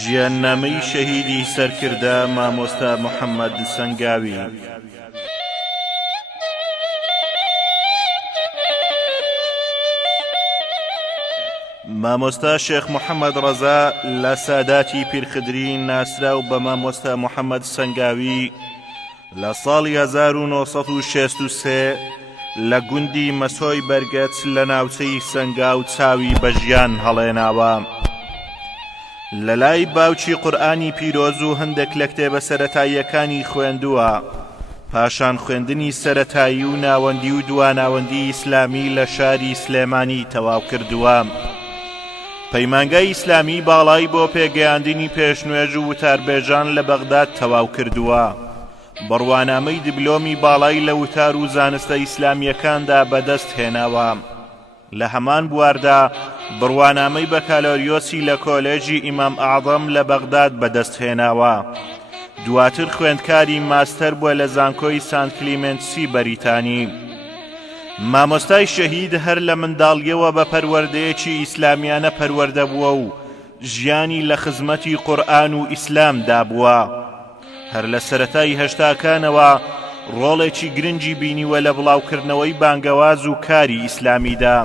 ژیاننامەی شەهیدی سەرکردە مامۆستا محەممەد سەنگاوی. مامۆستا شێخ محەممەد ڕەزا لە ساداتی پیرخدری ناسرا و بە مامۆستا محەممەد سەنگاوی لە ساڵی 1963 لە گوندی مەسۆی بەرگەچ لە ناوچەی سەنگاو چاوی بە ژیان هەڵێناوە. لە لای باوکی قورئانی پیرۆز و هەندێک لە کتێبە سەرەتاییەکانی خوێندووە. پاشان خوێندنی سەرەتایی و ناوەندی و دواناوەندی ئیسلامی لە شاری سلێمانی تەواو کردووە. پەیمانگای ئیسلامی باڵای بۆ پێگەیاندنی پێشنوێژ و وتاربێژان لە بەغداد تەواو کردووە. بڕوانامەی دیبلۆمی باڵای لە وتار و زانستە ئیسلامیەکاندا بەدەست هێناوە. لە هەمان بواردا بڕوانامەی بەکالۆریۆسی لە کۆلێژی ئیمام ئاعظەم لە بەغداد بەدەست هێناوە. دواتر خوێندکاری ماستەر بووە لە زانکۆی سانت کلیمنسی بەریتانی. مامۆستای شەهید هەر لە منداڵیەوە بە پەروەردەیەکی ئیسلامیانە پەروەردە بووە و ژیانی لە خزمەتی قورئان و ئیسلامدا بووە. هەر لە سەرەتای هەشتاکانەوە ڕۆڵێکی گرنگی بینیوە لە بڵاوکردنەوەی بانگەواز و کاری ئیسلامیدا.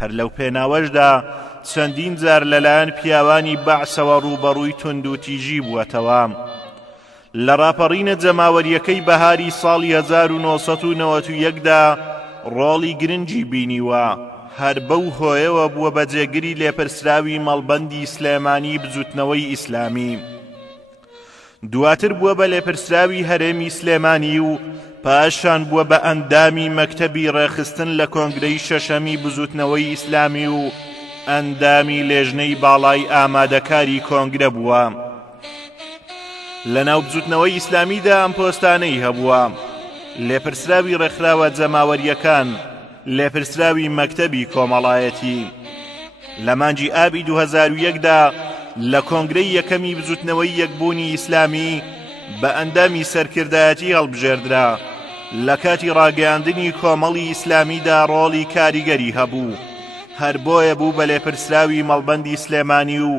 هەر لەو پێناوەشدا چەندین جار لەلایەن پیاوانی بەعسەوە ڕوبەڕووی تند و تیژی بووەتەوە. لە ڕاپەڕینە جەماوەریەکەی بەهاری ساڵی 1991دا ڕۆڵی گرنگی بینیوە. هەر بەو هۆیەوە بووە بەجێگری لێپرسراوی مەڵبەندی سلێمانی بجووتنەوەی ئیسلامی. دواتر بووە بە لێپرسراوی هەرێمی سلێمانی و پاشان بووە بە ئەندامی مەکتەبی ڕێخستن لە کۆنگرەی شەشەمی بزوتنەوەی ئیسلامی و ئەندامی لێژنەی باڵای ئامادەکاری کۆنگرە بووە. لە ناو بزوتنەوەی ئیسلامیدا ئەم پۆستانەی هەبووە: لێپرسراوی ڕێکخراوە جەماوەریەکان، لێپرسراوی مەکتەبی کۆمەڵایەتی. لە مانگی ئابی 2001دا لە کۆنگرەی یەکەمی بزوتنەوەی یەکبوونی ئیسلامی بە ئەندامی سەرکردایەتی هەڵبژێردرا. لە کاتی ڕاگەیاندنی کۆمەڵی ئیسلامیدا ڕۆڵی کاریگەری هەبوو. هەر بۆیە بوو بە لێپرسراوی مەڵبەندی سلێمانی و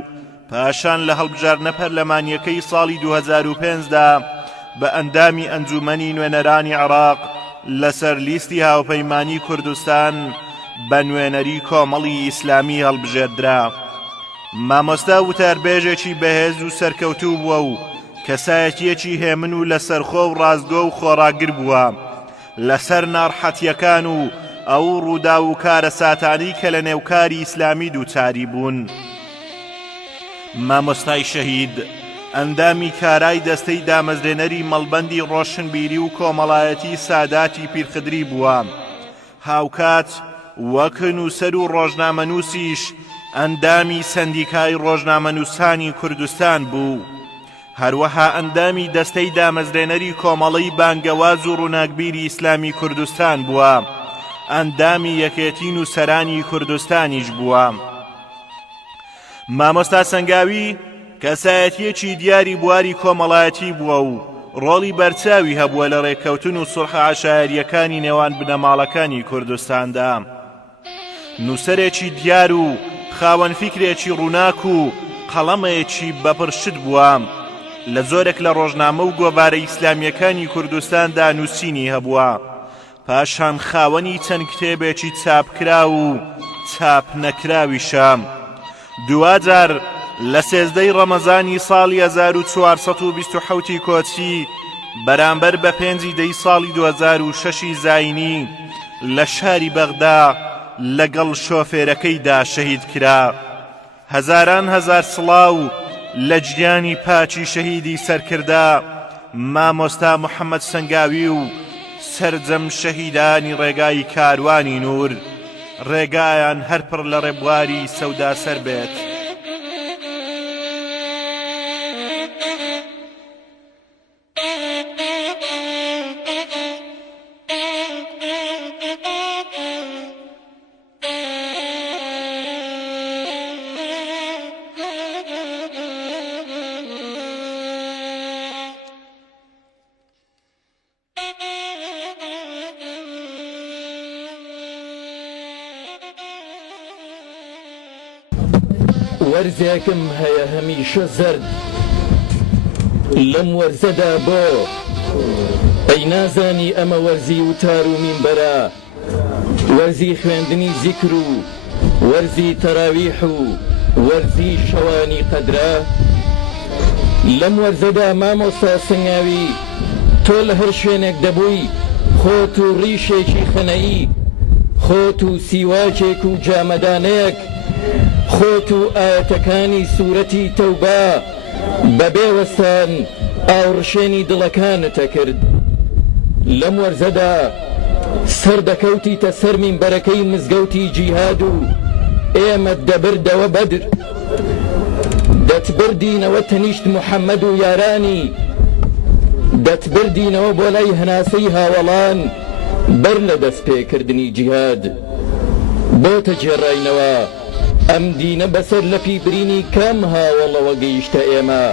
پاشان لە هەڵبژاردنە پەرلەمانیەکەی ساڵی 2005دا بە ئەندامی ئەنجومەنی نوێنەرانی عێراق لەسەر لیستی هاوپەیمانی کوردستان بە نوێنەری کۆمەڵی ئیسلامی هەڵبژێردرا. مامۆستا وتاربێژێکی بەهێز و سەرکەوتوو بووە و کەسایەتیەکی هێمن و لەسەرخۆ و ڕازگۆ و خۆڕاگر بووە لەسەر ناڕەحەتیەکان و ئەو ڕوودا و کارە ساتانی کە لە نێوکاری ئیسلامی دووچاری بوون. مامۆستای شەهید ئەندامی کارای دەستەی دامەزرێنەری مەڵبەندی ڕۆشنبیری و کۆمەڵایەتی ساداتی پیرخدری بووە. هاوکات وەک نووسەر و ڕۆژنامەنووسیش ئەندامی سەندیکای ڕۆژنامەنووسانی کوردستان بوو. هەروەها ئەندامی دەستەی دامەزرێنەری کۆمەڵەی بانگەواز و ڕووناکبیری ئیسلامی کوردستان بووە. ئەندامی یەکێتی نووسەرانی کوردستانیش بووە. مامۆستا سەنگاوی کەسایەتیەکی دیاری بواری کۆمەڵایەتی بووە و ڕۆڵی بەرچاوی هەبووە لە ڕێککەوتن و سوڵح عەشایەریەکانی نێوان بنەماڵەکانی کوردستاندا. نووسەرێکی دیار و خاوەن فیکرێکی ڕووناک و قەڵەمێکی بەپرشت بووە. لە زۆرێک لە ڕۆژنامە و گۆڤارە ئیسلامیەکانی کوردستاندا نووسینی هەبووە. پاشان خاوەنی چەند کتێبێکی چاپکرا و چاپ نەکراویشە. دوجار لە 13 ڕەمەزانی ساڵی 1427 کۆچی بەرامبەر بە 5 ساڵی 2006 زاینی لە شاری بەغدا لەگەڵ شۆفێرەکەیدا شەهید کرا. هەزاران هەزار سڵاو لە گیانی پاچی شەهیدی سەرکردە مامۆستا محەممەد سەنگاوی و سەرجەم شەهیدانی ڕێگای کاروانی نور، ڕێگایان هەرپڕ لە ڕێبواری سەودا سەر بێت. وەرزێکم هەیە هەمیشە زەرد لەم وەرزەدا بۆ ئەی نازانی ئەمە وەرزی وتار و مینبەرە وەرزی خوێندنی زیکر و وەرزی تەراویح و وەرزی شەوانی قەدرە لەم وەرزەدا مامۆستا سنگاوی تۆ لە هەر شوێنێک دەبووی خۆت و ڕیشێکی خەنەیی خۆت و سیواکێک و جامەدانەیەک خۆت و ئاەتەکانی سوورەتی تەوبە بەبێ وەستان ئاوڕشێنی دڵەکانتە کرد لەم وەرزەدا سەردەکەوتیتە سەر مینبەرەکەی مزگەوتی جیهاد و ئێمە دەبردەوە بەدر دەتبردینەوە تەنیشت محەممەد و یارانی دەتبردینەوە بۆ لای هەناسەی هاوڵان بەر لە دەست پێکردنی جیهاد بۆ تەجێڕاینەوە ئەم دینە بەسەر لە پیبرینی کام هاوڵەوە گەیشتە ئێمە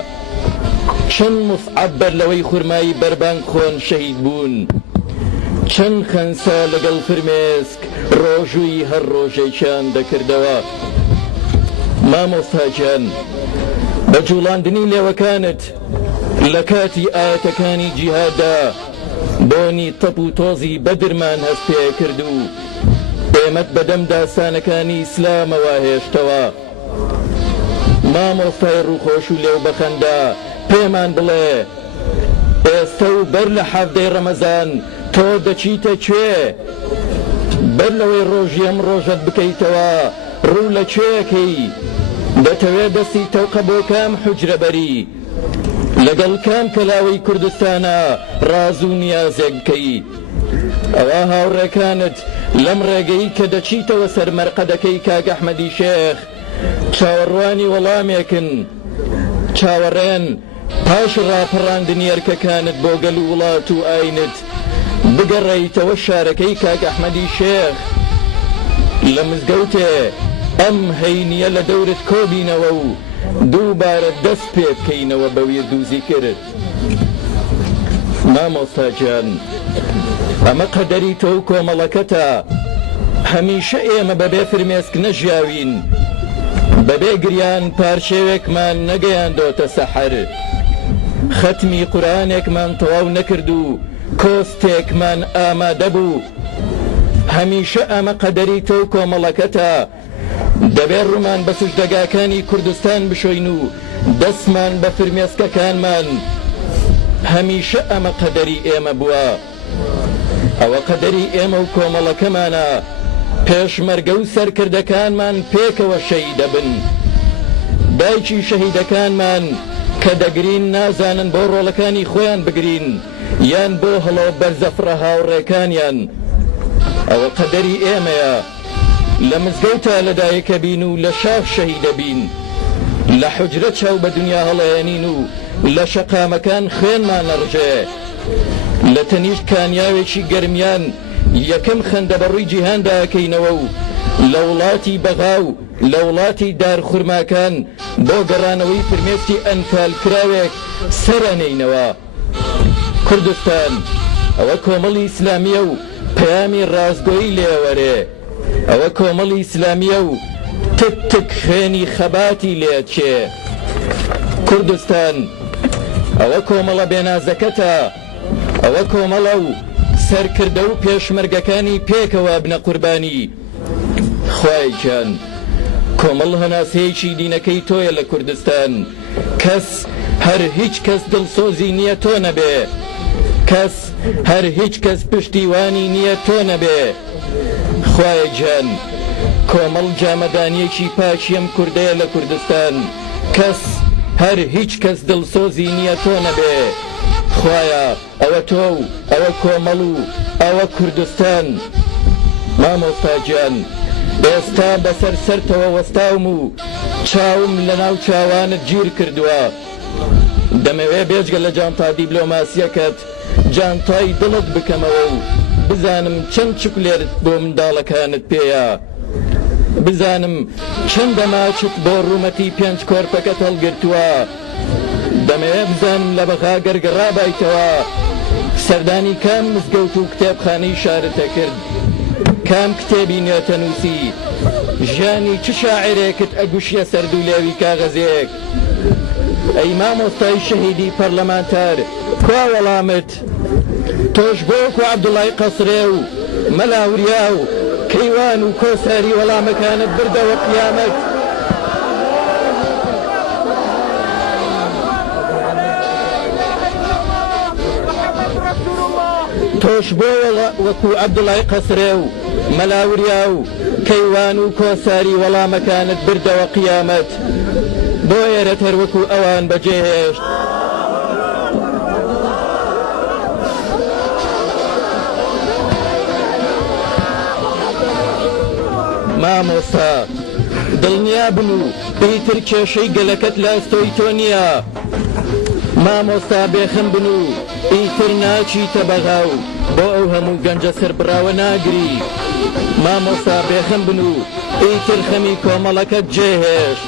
چەند مصعەب بەر لەوەی خورمایی بەربانگ خۆن شەهید بوون چەند خەنسا لەگەڵ فرمێسک ڕۆژووی هەر ڕۆژێکیان دەکردەوە مامۆستاگیان بە جوڵاندنی لێوەکانت لە کاتی ئاەتەکانی جیهاددا بۆنی تەپ و تۆزی بەدرمان هەست پێ کرد و ئێمەت بەدەم داستانەکانی ئیسلامەوە هێشتەوە مامۆستای ڕووخۆش و لێو بەخەندا پێمان بڵێ ئێستا و بەر لە حەفتەی ڕەمەزان تۆ دەچیتە کوێ بەر لەوەی ڕۆژی ئەم ڕۆژەت بکەیتەوە ڕوو لە کوێیەکەی دەتەوێت دەستی تەوقە بۆ کام حوجرەبەری لەگەڵ کام کەلاوەی کوردستانە ڕاز و نیازێک بکەی ئەوە هاوڕێکانت لەم ڕێگەی کە دەچیتەوە سەر مەرقەدەکەی کاک ئەحمەدی شێخ چاوەڕوانی وەڵامێکن چاوەڕێن پاش ڕاپەڕاندنی ئەرکەکانت بۆ گەل و وڵات و ئاینت بگەڕێیتەوە شارەکەی کاک ئەحمەدی شێخ لە مزگەوتێ ئەم هەینیە لە دەورت کۆبینەوە و دووبارە دەست پێ بکەینەوە بە ویردوزی کرد مامۆستاگیان ئەمە قەدەری تۆ و کۆمەڵەکەتە هەمیشە ئێمە بەبێ فرمێسک نەژیاوین بەبێ گریان پارچێوێکمان نەگەیاندۆتە سەحەر ختمی قورئانێکمان تەواو نەکرد و کۆستێکمان ئامادە بوو هەمیشە ئەمە قەدەری تۆ و کۆمەڵەکەتە دەبێت ڕوومان بە سوژدەگاکانی کوردستان بشۆین و دەستمان بە فرمێسکەکانمان هەمیشە ئەمە قەدەری ئێمە بووە ئەوە قەدەری ئێمە و کۆمەڵەکەمانە پێشمەرگە و سەرکردەکانمان پێکەوە شەهید دەبن دایکی شەهیدەکانمان کە دەگرین نازانن بۆ ڕۆڵەکانی خۆیان بگرین یان بۆ هەڵەوە بەرزەفرە هاوڕێکانیان ئەوە قەدەری ئێمەیە لە مزگەوتە لەدایکە بین و لە شاخ شەهیدە بین لە حوجرە چاو بە دنیا هەڵەیەنین و لە شەقامەکان خوێنمان نەڕژێ لە تەنیشت کانیاوێکی گەرمیان یەکەم خەندە بەڕووی جیهاندا ئەکەینەوە و لە وڵاتی بەغا و لە وڵاتی دارخورماکان بۆ گەڕانەوەی فرمێسکی ئەنفال کراوێک سەرەنێینەوە کوردستان ئەوە کۆمەڵی ئیسلامیە و پەیامی ڕاستگۆیی لێوەرێ ئەوە کۆمەڵی ئیسلامیە و تک تک خوێنی خەباتی لێچێ کوردستان ئەوە کۆمەڵە بێنازەکەتە ئەوە کۆمەڵە و سەرکردە و پێشمەرگەکانی پێکەوە بنە قوربانی خوای گیان کۆمەڵ هەناسەیەکی دینەکەی تۆیە لە کوردستان کەس هەر هیچ کەس دڵسۆزی نییە تۆ نەبێ کەس هەر هیچ کەس پشتیوانی نییە تۆ نەبێ خوای گیان کۆمەڵ جامەدانیەکی پاشیم کوردەیە لە کوردستان کەس هەر هیچ کەس دڵسۆزی نییە تۆ نەبێ خوایە ئەوە تۆ و ئەوە کۆمەڵ و ئەوە کوردستان مامۆستاگیان ئێستا بەسەر سەرتەوە وەستاوم و چاوم لە ناو چاوانت گیر کردووە دەمەوێ بێجگە لە جانتا دیبلۆماسیەکەت جانتای دڵت بکەمەوە و بزانم چەند چوکلێرت بۆ منداڵەکانت پێیە بزانم چەندە ماچت بۆ ڕوومەتی پێنج کۆرپەکەت هەڵگرتووە دەمەوێ بزانم لە بەغا گەرگەڕابایتەوە سەردانی کام مزگەوت و کتێبخانەی شارتە کرد کام کتێبی نوێتە نووسی ژیانی چ شاعرێکت ئەگوشیە سەردوولێوی کاغەزێک ئەی مامۆستای شەهیدی پەرلەمانتار کوا وەڵامت تۆش بۆ وەکو عەبدوڵای قەسرێ و مەلاوریا و کەیوان و کۆساری وەڵامەکانت بردەوە قیامەت تۆش بۆ وەکو عەبدوڵای قەسرێ و مەلاوریا و کەیوان و کۆساری وەڵامەکانت بردەوە قیامەت بۆ ئێرەت هەر وەکو ئەوان بەجێهێشت مامۆستا دڵنیا بن و ئیتر کێشەی گەلەکەت لە ئەستۆی تۆ نییە مامۆستا بێخەم بن و ئیتر ناچیتە بەغاو بۆ ئەو هەموو گەنجە سەربراوە ناگری مامۆستا بێخەم بن و ئیتر خەمی کۆمەڵەکەت جێهێشت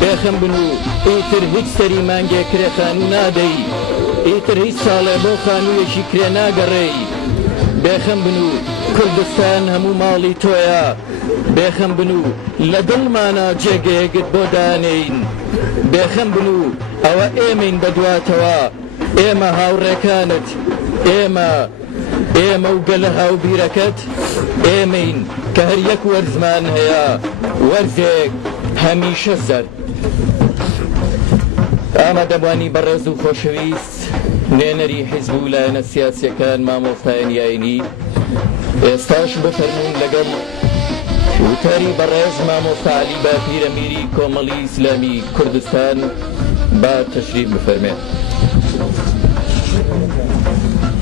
بێخەم بن و ئیتر هیچ سەری مانگێ کرێخانوو نادەی ئیتر هیچ ساڵێ بۆ خانوویەکی کرێ ناگەڕێی بێخەم بن و کوردستان هەموو ماڵی تۆیە بێخەم بن و لە دڵمانە جێگەیەکت بۆ دانین بێخەم بن و ئەوە ئێمەین بەدواتەوە ئێمە هاوڕێکانت ئێمە و گەلە هاوبیرەکەت ئێمەین کە هەر یەک وەرزمان هەیە وەرزێک هەمیشە زەرد ئامادەبوانی بەڕێز و خۆشەویست نوێنەری حیزب و لایەنە سیاسیەکان مامۆستایان یاینی ئێستاش بفەرمون لەگەڵ وتاری بەڕێز مامۆستا عەلی باپیر ئەمیری کۆمەڵی ئیسلامی کوردستان با تەشریف بفەرمێ